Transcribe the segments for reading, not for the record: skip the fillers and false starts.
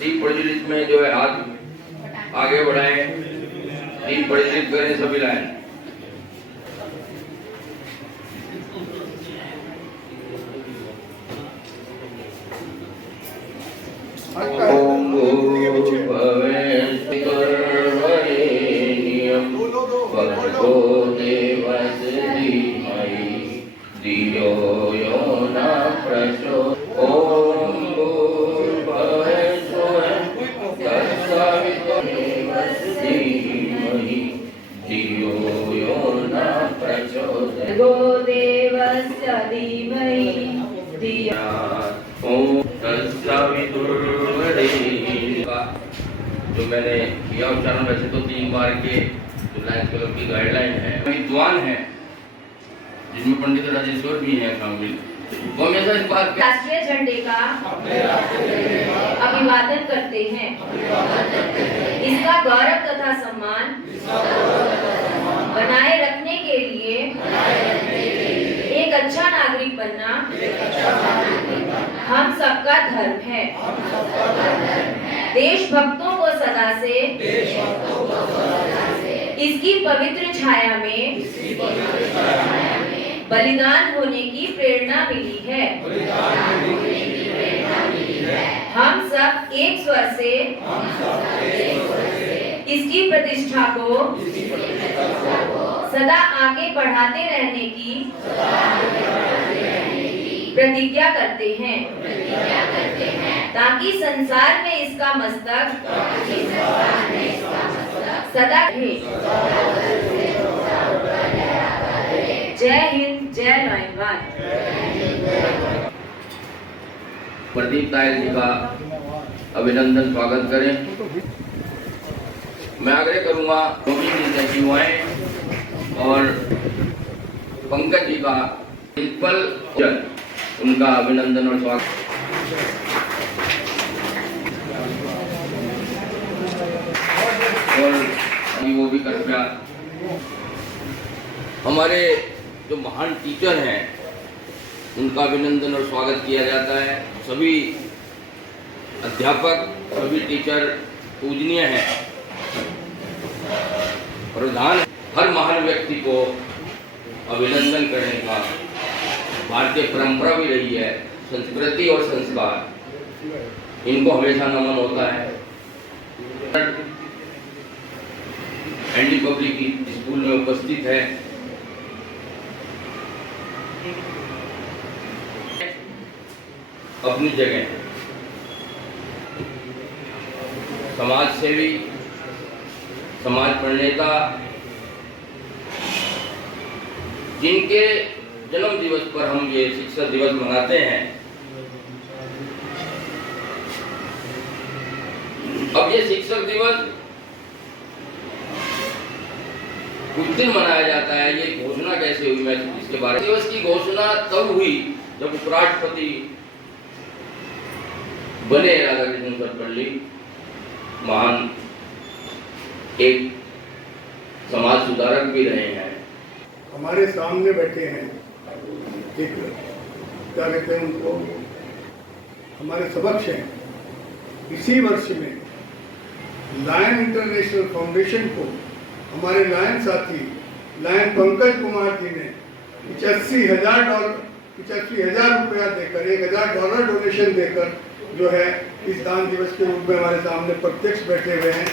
दीप प्रज्वलित में जो है हाथ आगे बढ़ाएं, दीप प्रज्वलित करें सभी लाइन। ओम भर्गो देवस्य धीमहि धियो यो न प्रचोदयात्। ओम भूर्भुवः स्वः तत्सवितुर्वरेण्यं धीमहि धियो यो न प्रचोदयात्। भर्गो देवस्य धीमहि धियो ओम तत्सवितुर्वरेण्यं। जो मैंने किया उच्चारण वैसे तो 3 बार के जो लायंस क्लब की गाइडलाइन है, विद्वान है जिसमें पंडित राजेश्वर भी हैं शामिल, वो हमेशा इस बात पे राष्ट्रीय झंडे का अभिवादन करते हैं। इसका गौरव तथा सम्मान बनाए रखने के लिए एक अच्छा नागरिक बनना हम सबका धर्म है। देशभक्तों को सदा से इसकी पवित्र छाया में बलिदान होने की प्रेरणा मिली है। हम सब एक स्वर से इसकी प्रतिष्ठा को सदा आगे बढ़ाते रहने की प्रतिज्ञा करते हैं, ताकि संसार में इसका मस्तक सदा रहे। जय हिंद, जय लाइनवाद। प्रदीप तायल जी का अभिनंदन स्वागत करें। मैं आग्रह करूंगा की युवाएं और पंकज जी का प्रिंसिपल उनका अभिनंदन और स्वागत। और वो भी कृपया हमारे जो महान टीचर हैं उनका अभिनंदन और स्वागत किया जाता है। सभी अध्यापक, सभी टीचर पूजनीय हैं। प्रधान हर महान व्यक्ति को अभिनंदन करने का भारतीय परंपरा भी रही है। संस्कृति और संस्कार इनको हमेशा नमन होता है। एनडी पब्लिक स्कूल में उपस्थित है। अपनी जगह समाज सेवी, समाज प्रणेता, जिनके जन्म दिवस पर हम ये शिक्षक दिवस मनाते हैं। अब ये शिक्षक दिवस कुछ दिन मनाया जाता है, ये घोषणा कैसे हुई, मैं इसके बारे में। दिवस की घोषणा तब हुई जब उपराष्ट्रपति बने राधाकृष्ण सर्वपल्ली, महान एक समाज सुधारक भी रहे हैं। हमारे सामने बैठे हैं, एक क्या कहते हैं उनको, हमारे समक्ष हैं। इसी वर्ष में लायन इंटरनेशनल फाउंडेशन को हमारे लायन साथी लायन पंकज कुमार जी ने $85,000 रुपया देकर, $1,000 डोनेशन देकर जो है इस दान दिवस के रूप में हमारे सामने प्रत्यक्ष बैठे हुए हैं।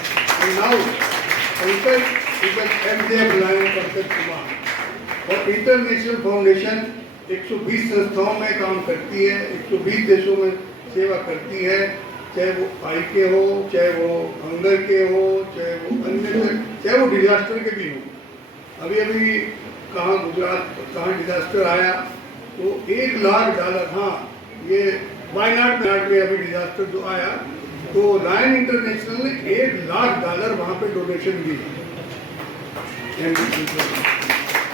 लायन पंकज कुमार और इंटरनेशनल फाउंडेशन 120 संस्थाओं में काम करती है, 120 देशों में सेवा करती है, चाहे वो आई के हो, चाहे वो हंगर के हो, चाहे वो अन्य, चाहे वो डिजास्टर के भी हो। अभी कहाँ गुजरात, कहाँ डिजास्टर आया तो $1,00,000, हाँ ये वायनाड में अभी डिजास्टर जो आया तो लायन इंटरनेशनल ने $1,00,000 वहाँ पे डोनेशन दी।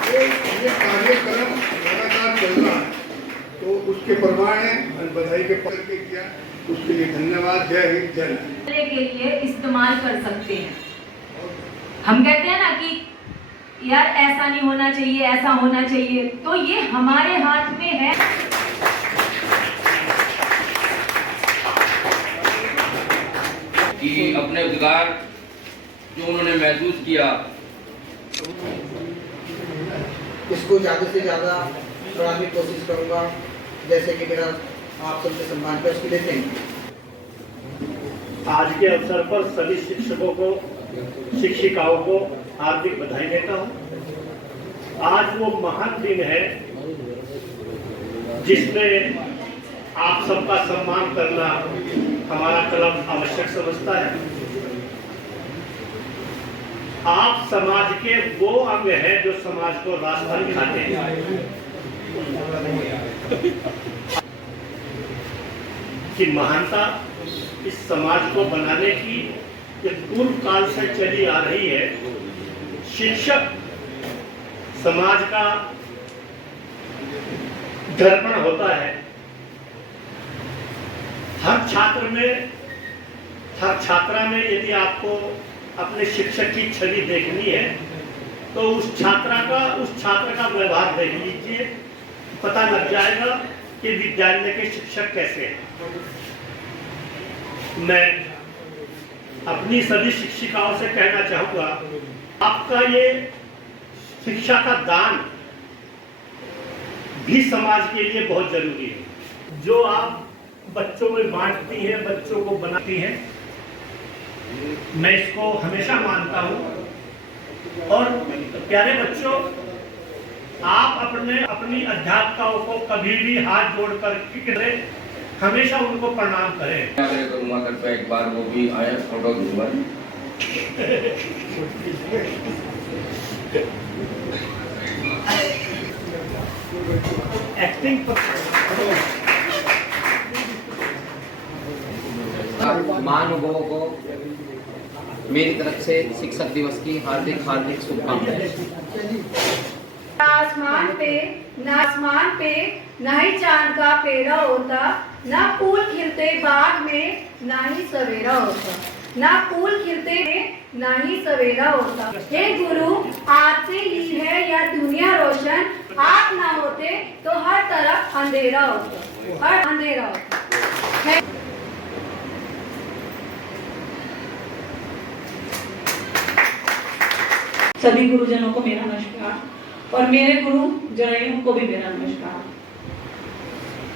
तो ये कार्यक्रम लगातार चल रहा है, तो उसके प्रमाण है बधाई के पत्र के किया, उसके लिए धन्यवाद। जय हिंद, जय लायन। के लिए इस्तेमाल कर सकते हैं। हम कहते हैं ना कि यार ऐसा नहीं होना चाहिए, ऐसा होना चाहिए, तो ये हमारे हाथ में है। कि अपने अधिकार जो उन्होंने महसूस किया इसको ज़्यादा से ज़्यादा बढ़ाने की कोशिश करूँगा, जैसे कि मेरा आप सबसे सम्मान है उसके लिए थैंक यू। आज के अवसर पर सभी शिक्षकों को, शिक्षिकाओं को हार्दिक बधाई देता हूँ। आज वो महान दिन है जिसमें आप सबका सम्मान करना हमारा क्लब आवश्यक समझता है। आप समाज के वो अंग हैं जो समाज को रास्ता दिखाते हैं। कि महानता इस समाज को बनाने की ये पूर्व काल से चली आ रही है। शिक्षक समाज का दर्पण होता है। हर छात्र में, हर छात्रा में यदि आपको अपने शिक्षक की छवि देखनी है तो उस छात्र का व्यवहार देख लीजिए, पता लग जाएगा कि विद्यालय के शिक्षक कैसे हैं। मैं अपनी सभी शिक्षिकाओं से कहना चाहूँगा, आपका ये शिक्षा का दान भी समाज के लिए बहुत जरूरी है। जो आप बच्चों में बांटती हैं, बच्चों को बनाती हैं, मैं इसको हमेशा मानता हूँ। और प्यारे बच्चों, आप अपनी अध्यापकों को कभी भी हाथ जोड़कर करें, हमेशा उनको प्रणाम करें। आग्रह करूंगा कृपया एक बार वो भी आए फोटो खिंचवाएं। एक्टिंग महानुभावों को मेरी तरफ से शिक्षक दिवस की हार्दिक शुभकामनाएं। आसमान पे ना ही चांद का फेरा होता, ना फूल खिलते बाग में ना ही सवेरा होता, ना फूल खिलते में ना ही सवेरा होता। हे गुरु, आपसे ही है यह दुनिया रोशन, आप ना होते तो हर तरफ अंधेरा होता, हर अंधेरा होता। सभी गुरुजनों को मेरा नमस्कार और मेरे गुरु जो रहे उनको भी मेरा नमस्कार।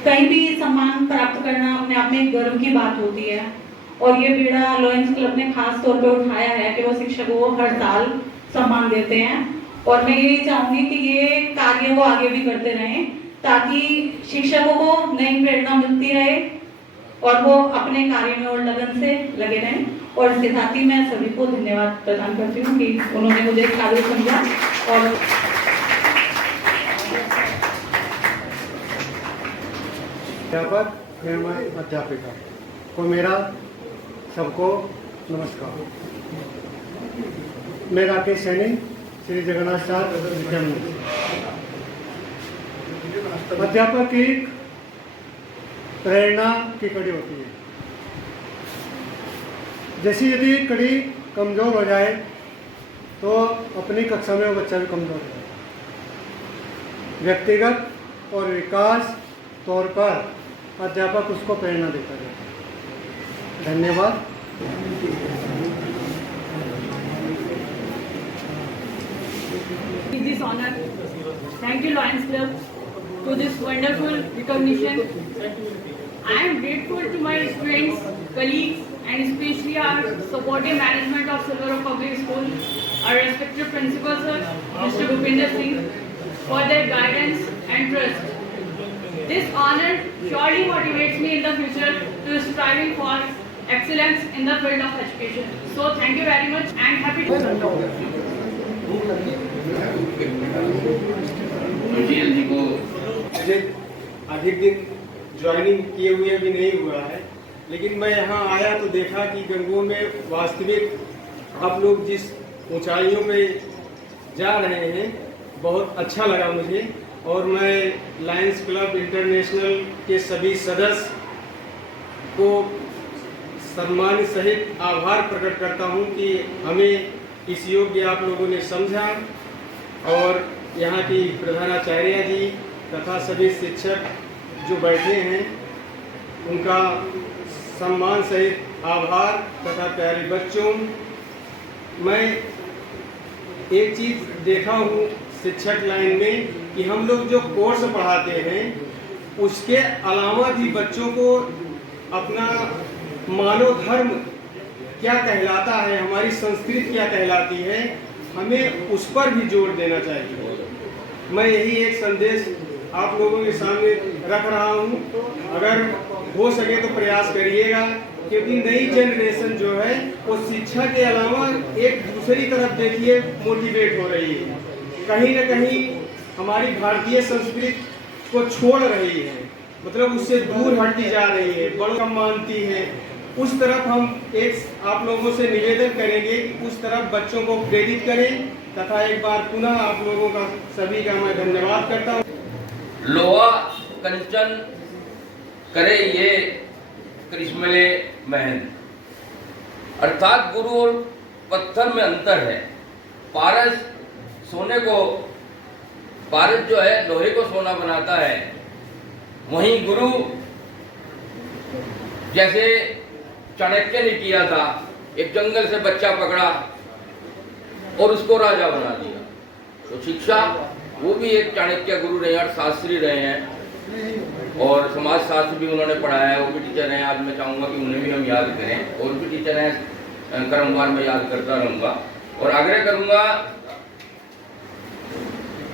कहीं भी सम्मान प्राप्त करना अपने आप में गर्व की बात होती है और ये बीड़ा लॉयंस क्लब ने खास तौर पे उठाया है कि वो शिक्षकों को हर साल सम्मान देते हैं। और मैं यही चाहूंगी कि ये कार्य वो आगे भी करते रहें ताकि शिक्षकों को नई प्रेरणा मिलती रहे और वो अपने कार्य में और लगन से लगे रहें। और इसके साथ ही मैं सभी को धन्यवाद प्रदान करती हूँ कि उन्होंने मुझे इस काबिल समझा। और अध्यापक एवं अध्यापिका को मेरा सबको नमस्कार। मैं राकेश सैनी, श्री जगन्नाथ साहब विद्या मंदिर। अध्यापक की प्रेरणा की कड़ी होती है। जैसी यदि कड़ी कमज़ोर हो जाए तो अपनी कक्षा में वो बच्चा भी कमज़ोर हो जाए। व्यक्तिगत और विकास तौर पर अध्यापक उसको प्रेरणा देता है। धन्यवाद। This honor. Thank you, Lions Club, to this wonderful recognition. I am grateful to my students, colleagues, and especially our supportive management of Silver Oak Public School, our respected principal sir, Mr. Bhupinder Singh, for their guidance and trust. This honor surely motivates me in the future to striving for excellence in the field of education. So thank you very much and happy to मंजिल जी को मुझे अधिक दिन joining किए हुए भी नहीं हुआ है, लेकिन मैं यहाँ आया तो देखा कि गंगों में वास्तविक आप लोग जिस ऊंचाइयों पे जा रहे हैं बहुत अच्छा लगा मुझे। और मैं लायंस क्लब इंटरनेशनल के सभी सदस्य को सम्मान सहित आभार प्रकट करता हूँ कि हमें इस योग्य आप लोगों ने समझा। और यहाँ की प्रधानाचार्य जी तथा सभी शिक्षक जो बैठे हैं उनका सम्मान सहित आभार तथा प्यारे बच्चों, मैं एक चीज़ देखा हूँ शिक्षक लाइन में कि हम लोग जो कोर्स पढ़ाते हैं उसके अलावा भी बच्चों को अपना मानव धर्म क्या कहलाता है, हमारी संस्कृति क्या कहलाती है, हमें उस पर भी जोर देना चाहिए। मैं यही एक संदेश आप लोगों के सामने रख रहा हूँ। अगर हो सके तो प्रयास करिएगा, क्योंकि नई जनरेशन जो है वो शिक्षा के अलावा एक दूसरी तरफ देखिए मोटिवेट हो रही है, कहीं न कहीं हमारी भारतीय संस्कृति को छोड़ रही है, मतलब उससे दूर हटती जा रही है, बड़ों का मानती है। उस तरफ हम एक आप लोगों से निवेदन करेंगे कि उस तरफ बच्चों को प्रेरित करें तथा एक बार पुनः आप लोगों का सभी का मैं धन्यवाद करता हूँ। लोहा कंचन करे ये करिश्मले महन, अर्थात गुरु और पत्थर में अंतर है। पारस सोने को, पारस जो है लोहे को सोना बनाता है, वहीं गुरु जैसे चाणक्य ने किया था, एक जंगल से बच्चा पकड़ा और उसको राजा बना दिया। तो शिक्षा वो भी एक चाणक्य गुरु रहे, अर्थशास्त्री रहे हैं और समाज शास्त्र भी उन्होंने पढ़ाया है, वो भी टीचर हैं। आज मैं चाहूँगा कि उन्हें भी हम याद करें, और भी टीचर हैं, क्रमवार में याद करता रहूँगा। और आग्रह करूँगा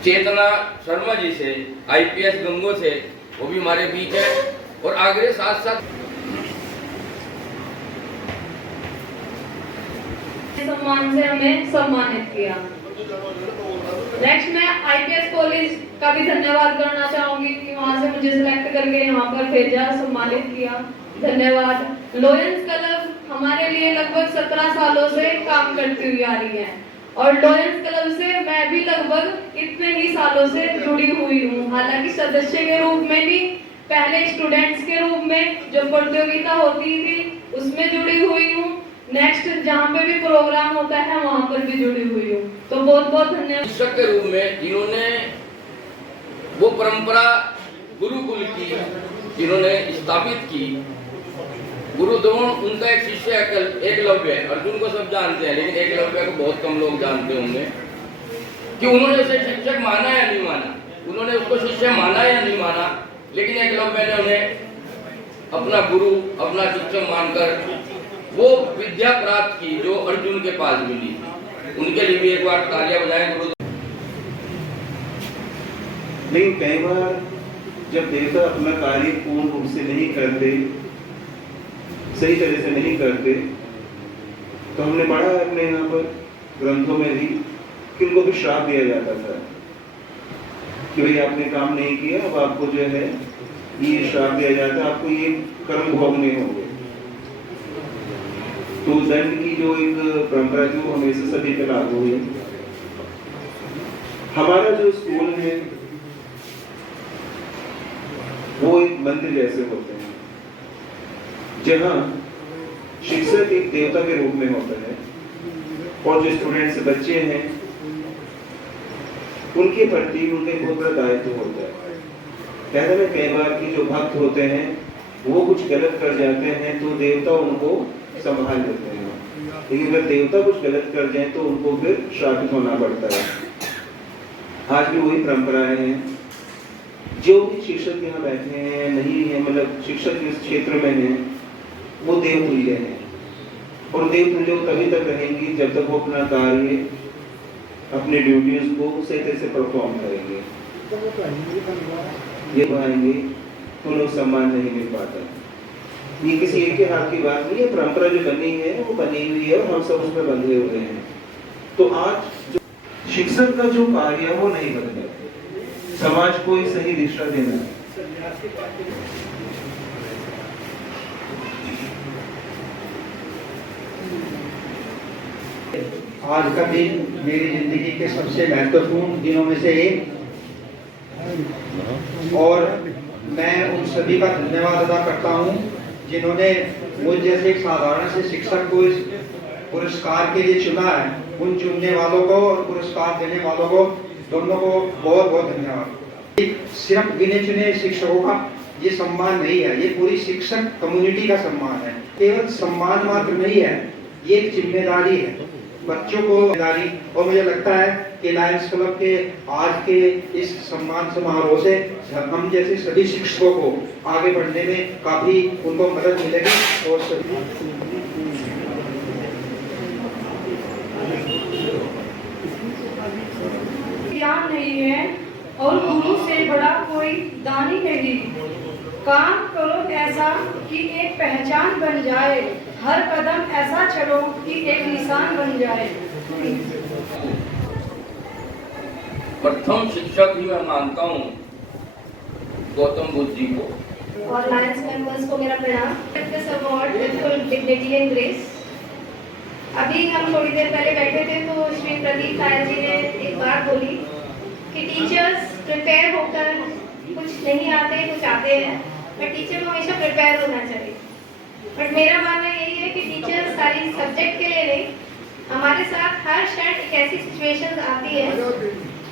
चेतना शर्मा जी से, IPS गंगो से, वो भी हमारे बीच है, और आग्रह साथ साथ सम्मान से हमें सम्मानित किया। नेक्स्ट मैं IPS कॉलेज का भी धन्यवाद करना चाहूंगी कि वहां से मुझे सिलेक्ट करके यहाँ पर भेजा, सम्मानित किया, धन्यवाद। लॉयंस क्लब हमारे लिए लगभग 17 सालों से काम करती हुई आ रही है, और लॉयंस क्लब से मैं भी लगभग इतने ही सालों से जुड़ी हुई हूँ। हालांकि सदस्य के रूप में नहीं, पहले स्टूडेंट्स के रूप में जो प्रतियोगिता होती थी उसमें जुड़ी हुई हूँ। नेक्स्ट जहाँ पे भी प्रोग्राम होता है वहाँ पर भी जुड़ी हुई हूँ। तो बहुत बहुत धन्यवाद। शिक्षक के रूप में जिन्होंने वो परंपरा गुरुकुल की जिन्होंने स्थापित की, गुरु द्रोण उनका एक शिष्य एकलव्य है। अर्जुन को सब जानते हैं, लेकिन एकलव्य को बहुत कम लोग जानते होंगे कि उन्होंने उसे शिक्षक माना या नहीं माना, उन्होंने उसको शिष्य माना या नहीं माना, लेकिन एकलव्य ने उन्हें अपना गुरु, अपना शिक्षक मानकर वो विद्या प्राप्त की जो अर्जुन के पास मिली थी। उनके लिए भी एक बार तालियां बजाएं गुरु। लेकिन कई बार जब देवता अपना कार्य पूर्ण रूप से नहीं करते, सही तरह से नहीं करते, तो हमने पढ़ा है अपने यहाँ पर ग्रंथों में भी कि उनको भी श्राप दिया जाता था कि भाई आपने काम नहीं किया, अब आपको जो है ये श्राप दिया जाता है, आपको ये कर्म भोगने होंगे। तो दंड की जो एक परंपरा थी वो हमेशा सभी पे लागू हुई। हमारा जो स्कूल है वो एक मंदिर जैसे होते हैं, जहाँ शिक्षक एक देवता के रूप में होता है, और जो स्टूडेंट्स बच्चे हैं उनके प्रति उनके बहुत बड़ा दायित्व होता है। कहते हैं कई बार कि जो भक्त होते हैं वो कुछ गलत कर जाते हैं तो देवता उनको संभाल लेते हैं, लेकिन अगर देवता कुछ गलत कर जाए तो उनको फिर श्रापित होना पड़ता है। आज भी वही परंपराएं हैं। जो भी शिक्षक यहाँ बैठे हैं, नहीं है, मतलब शिक्षक इस क्षेत्र में हैं, वो देवतुल्य हैं, और देवतुल्य तभी तक रहेंगी जब तक वो अपना कार्य, अपने ड्यूटीज को सही तरह से परफॉर्म करेंगे। ये पाएंगे तो उन्हें सम्मान नहीं मिल पाता। ये किसी एक के हाथ की बात नहीं है, परंपरा जो बनी है वो बनी हुई है और हम सब उसमें बंधे हुए हैं। तो आज जो शिक्षक का जो कार्य है वो नहीं बदला, समाज को एक सही दिशा देना है। आज का दिन मेरी जिंदगी के सबसे महत्वपूर्ण दिनों में से एक, और मैं उन सभी का धन्यवाद अदा करता हूं जिन्होंने मुझ जैसे एक साधारण से शिक्षक को इस पुरस्कार के लिए चुना है। उन चुनने वालों को और पुरस्कार देने वालों को दोनों को बहुत बहुत धन्यवाद। सिर्फ गिने चुने शिक्षकों का ये सम्मान नहीं है, ये पूरी शिक्षक कम्युनिटी का सम्मान है। केवल सम्मान मात्र नहीं है, ये एक जिम्मेदारी है, बच्चों को जिम्मेदारी। और मुझे लगता है कि लायंस क्लब के आज के इस सम्मान समारोह से हम जैसे सभी शिक्षकों को आगे बढ़ने में काफी उनको मदद मिलेगी। और ज्ञान नहीं है और गुरु से बड़ा कोई दानी नहीं। काम करो ऐसा कि एक पहचान बन जाए, हर कदम ऐसा चलो कि एक निशान बन जाए। प्रथम शिक्षक भी मैं मानता हूँ गौतम बुद्ध जी को। और लायंस मेंबर्स को मेरा प्रणाम। This award with full dignity and grace. अभी हम थोड़ी देर पहले बैठे थे तो श्री प्रदीप नायर जी ने एक बात बोली कि टीचर्स प्रिपेयर होकर कुछ नहीं आते, कुछ आते हैं, पर टीचर को हमेशा प्रिपेयर होना चाहिए। बट मेरा मानना यही है कि टीचर सारी सब्जेक्ट के लिए नहीं, हमारे साथ हर क्षण एक ऐसी सिचुएशन आती है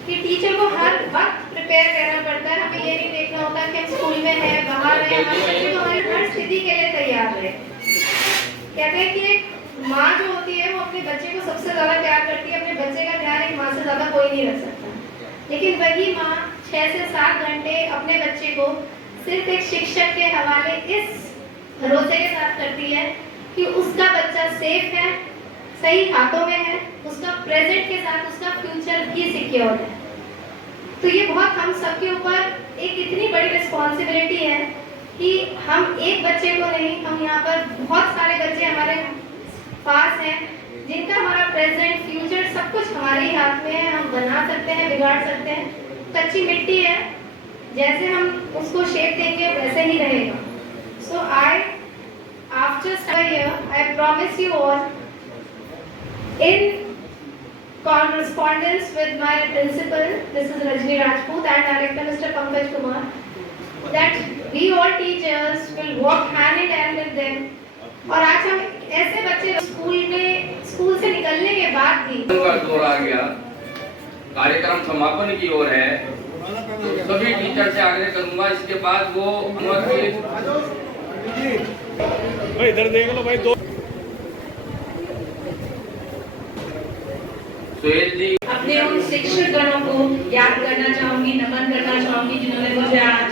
कि टीचर को हर वक्त प्रिपेयर रहना पड़ता है। हमें ये नहीं देखना होता कि हम स्कूल में हैं, बाहर हैं, हमारे बच्चे को हमारी हर स्थिति के लिए तैयार रहे। कहते हैं कि एक माँ जो होती है वो अपने बच्चे को सबसे ज्यादा प्यार करती है, अपने बच्चे का ध्यान एक माँ से ज्यादा कोई नहीं रख सकता। लेकिन वही माँ 6 से 7 घंटे अपने बच्चे को सिर्फ एक शिक्षक के हवाले इस भरोसे के साथ करती है कि उसका बच्चा सेफ है, सही हाथों में है, उसका प्रेजेंट के साथ उसका फ्यूचर भी सिक्योर है। तो ये बहुत हम सबके ऊपर एक इतनी बड़ी रिस्पॉन्सिबिलिटी है कि हम एक बच्चे को नहीं, हम यहाँ पर बहुत सारे बच्चे हमारे पास हैं जिनका हमारा प्रेजेंट फ्यूचर सब कुछ हमारे ही हाथ में है। हम बना सकते हैं, बिगाड़ सकते हैं। कच्ची मिट्टी है, जैसे हम उसको शेप देंगे वैसे ही रहेगा। So I after year I promise you all in correspondence with my principal, Mrs. Rajni Rajput, and director Mr. Pankaj Kumar, that we all teachers will work hand in hand with them. और आज हम ऐसे बच्चे school से निकलने के बाद भी का दौर आ गया, कार्यक्रम समापन की ओर है, तो सभी टीचर से आग्रह करूंगा इसके बाद वो इधर देख लो भाई। दो अपने उन शिक्षक गणों को याद करना चाहूंगी, नमन करना चाहूंगी जिन्होंने मुझे आज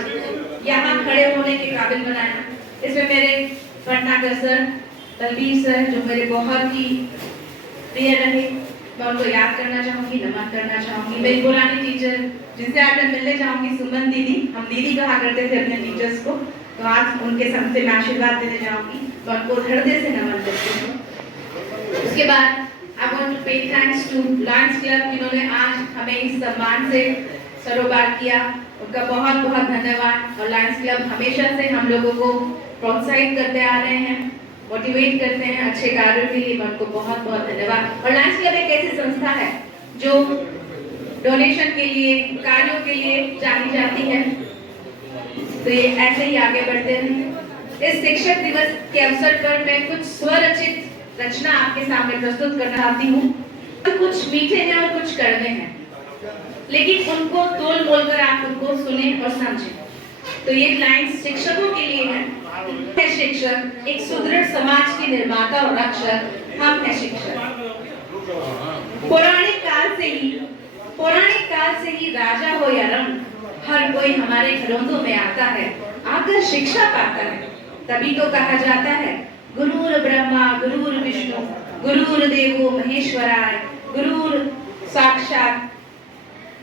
यहाँ खड़े होने के काबिल बनाया। इसमें मेरे भटनागर सर, बलबीर सर जो मेरे बहुत ही प्रिय रहे, मैं उनको याद करना चाहूंगी, नमन करना चाहूंगी। मेरी पुरानी टीचर जिनसे आज मैं मिलने जाऊंगी, सुमन दीदी, हम दीदी कहा करते थे अपने टीचर्स को, तो आज उनके सामने मैं आशीर्वाद देने जाऊंगी, तो उनको हृदय से नमन करती हूँ। उसके बाद I want to pay thanks to Lions Club जिन्होंने आज हमें इस सम्मान से सरोकार किया, उनका बहुत बहुत धन्यवाद। और Lions Club हमेशा से हम लोगों को प्रोत्साहित करते आ रहे हैं, मोटिवेट करते हैं अच्छे कार्यों के लिए, उनको बहुत बहुत धन्यवाद। और Lions Club एक ऐसी संस्था है जो डोनेशन के लिए, कार्यों के लिए जानी जाती है, तो ये ऐसे ही आगे बढ़ते हैं। इस शिक्षक दिवस के अवसर पर मैं कुछ स्वरचित रचना आपके सामने प्रस्तुत करना चाहती हूँ। तो कुछ मीठे हैं और कुछ कड़वे हैं, लेकिन उनको तोल मोल कर आप उनको सुने और समझें। तो ये लाइन्स शिक्षकों के लिए है। शिक्षक एक सुदृढ़ समाज के निर्माता और रक्षक हम हैं शिक्षक। पौराणिक काल से ही राजा हो या रंग, हर कोई हमारे घरों में आता है, आकर शिक्षा पाता है। तभी तो कहा जाता है गुरुर ब्रह्मा गुरुर विष्णु गुरुर देवो महेश्वराय, गुरुर साक्षात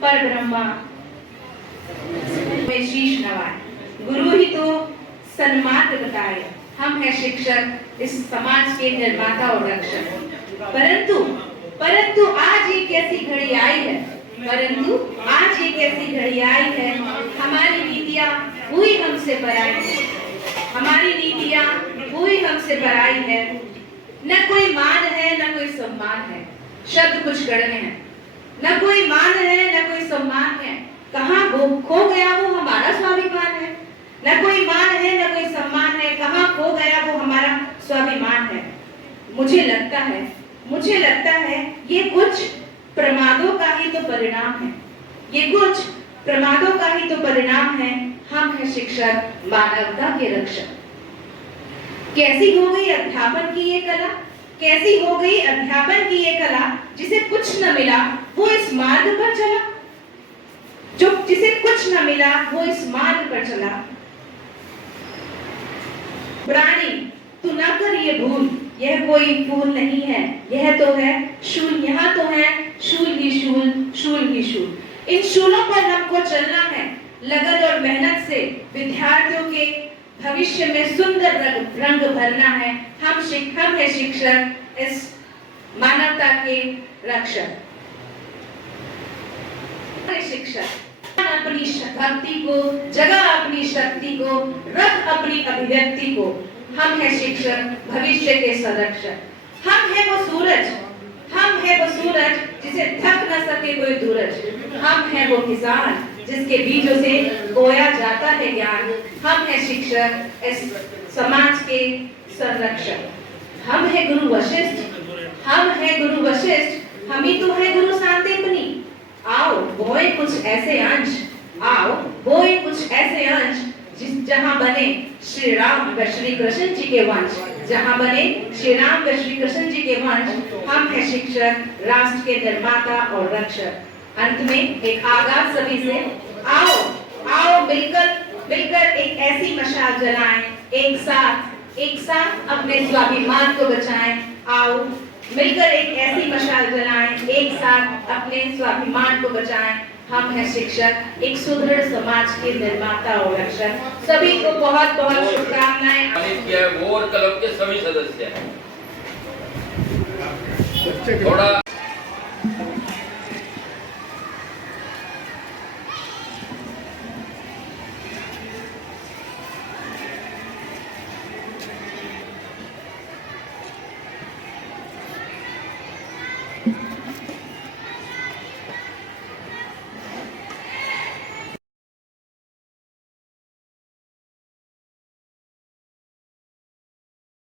पर ब्रह्मा में शीश नवाए। गुरु ही तो सन्मार्ग बताए, हम हैं शिक्षक इस समाज के निर्माता और रक्षक। परंतु आज एक ऐसी घड़ी आई है, हमारी नीतियां हुई हमसे पराई है, न कोई मान है न कोई सम्मान है। शब्द कुछ गढ़े हैं, न कोई मान है न कोई सम्मान है, कहाँ खो गया वो हमारा स्वाभिमान है। न कोई मान है न कोई सम्मान है, कहाँ खो गया वो हमारा स्वाभिमान है। मुझे लगता है ये कुछ प्रमादों का ही तो परिणाम है, हम हैं शिक्षक, मानवता के रक्षक। कैसी हो गई अध्यापन की ये कला, कैसी हो गई अध्यापन की ये कला, जिसे कुछ न मिला वो इस मार्ग पर चला, जो जिसे कुछ न मिला वो इस मार्ग पर चला। प्राणी तू न कर ये भूल, यह कोई फूल नहीं है, यह तो है शूल, यहाँ तो है शूल ही शूल, शूल ही शूल। इन शूलों पर हमको चलना है लगन और मेहनत से, विद्यार्थियों के भविष्य में सुंदर रंग भरना है। हम है शिक्षक, इस मानवता के रक्षक। शिक्षक अपनी भक्ति को, जगह अपनी शक्ति को, रख अपनी अभिव्यक्ति को। हम है शिक्षक, भविष्य के संरक्षक। हम है वो सूरज, हम है वो सूरज जिसे थक न सके कोई सूरज। हम है वो किसान जिसके बीजों से बोया जाता है ज्ञान। हम है शिक्षक, इस समाज के संरक्षक। हम है गुरु वशिष्ठ, हम है गुरु वशिष्ठ, हम ही तो है गुरु सांदीपनी। आओ बोए कुछ ऐसे अंश, आओ बोए कुछ ऐसे अंश, जहां बने श्री राम व श्री कृष्ण जी के वंश, जहां बने श्री राम व श्री कृष्ण जी के वंश। हम है शिक्षक, राष्ट्र के निर्माता और रक्षक। अंत में एक आगाज सभी से, आओ आओ मिलकर एक ऐसी मशाल जलाएं, एक साथ अपने स्वाभिमान को बचाएं। आओ मिलकर एक ऐसी मशाल जलाएं, एक साथ अपने स्वाभिमान को बचाएं। हम हैं शिक्षक, एक सुदृढ़ समाज के निर्माता और रक्षक। सभी को बहुत बहुत शुभकामनाएं। किया है वो और क्लब के सभी सदस्य हैं। थोड़ा